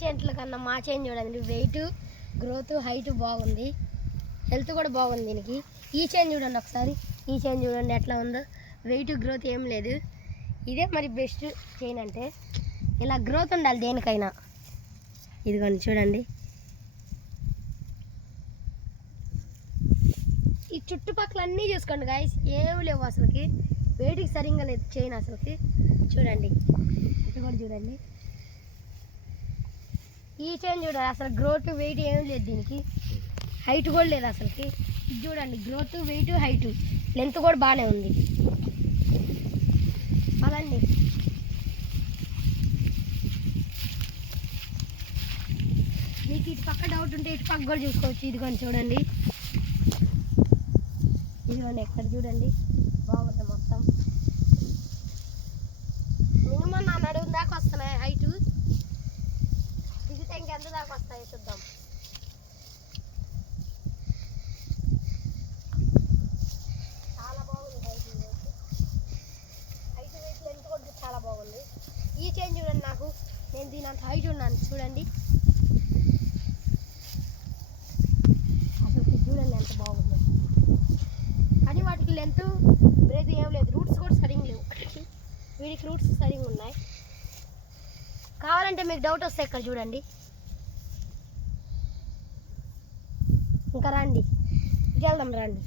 చేంట్ల కన్నా మా చేంజ్ చూడండి వెయిట్ గ్రోత్ హైట్ బాగుంది. హెల్త్ కూడా బాగుంది దీనికి. ఈ చేంజ్ చూడండి ఒకసారి. ఈ చేంజ్ చూడండి ఎట్లా ఉందో. వెయిట్ గ్రోత్ ఏం లేదు. ఇదే మరి బెస్ట్ చైన్ అంటే ఇలా గ్రోత్ ఉండాలి దేనికైనా. ఇదిగోండి చూడండి. ఈ చుట్టుపక్కల అన్నీ చూసుకోండి గాయస్ ఏమి లేవు అసలుకి. వేడికి సరిగ్గా లేదు చైన్ అసలుకి. చూడండి. ఇది కూడా చూడండి. ఈ చైన్ చూడాలి. అసలు గ్రోత్ వెయిట్ ఏం లేదు దీనికి. హైట్ కూడా లేదు అసలుకి. ఇది చూడండి గ్రోత్ వెయిట్ హైట్ లెంత్ కూడా బాగానే ఉంది. అదండి మీకు ఇటు పక్క డౌట్ ఉంటే ఇటు పక్క కూడా చూసుకోవచ్చు. ఇదిగోండి చూడండి. ఇదిగోండి ఎక్కడ చూడండి. బాగుంది మొత్తం. దిగితే దాకా వస్తాయి చూద్దాం. చాలా బాగుంది హైట్ హైట్ వెయిట్ లెంత్ కూడా చాలా బాగుంది. ఈ చేంజ్ చూడండి నాకు. నేను దీని అంత హైట్ ఉన్నాను. చూడండి. అసలు చూడండి ఎంత బాగుంది. కానీ వాటికి లెంత్ బ్రేత్ ఏం లేదు. రూట్స్ కూడా సరిగ్గా లేవు. వీడికి రూట్స్ సరిగ్గా ఉన్నాయి. కావాలంటే మీకు డౌట్ వస్తే ఇక్కడ చూడండి. ఇంకా రండి. ఇటు వెళ్దాం రండి.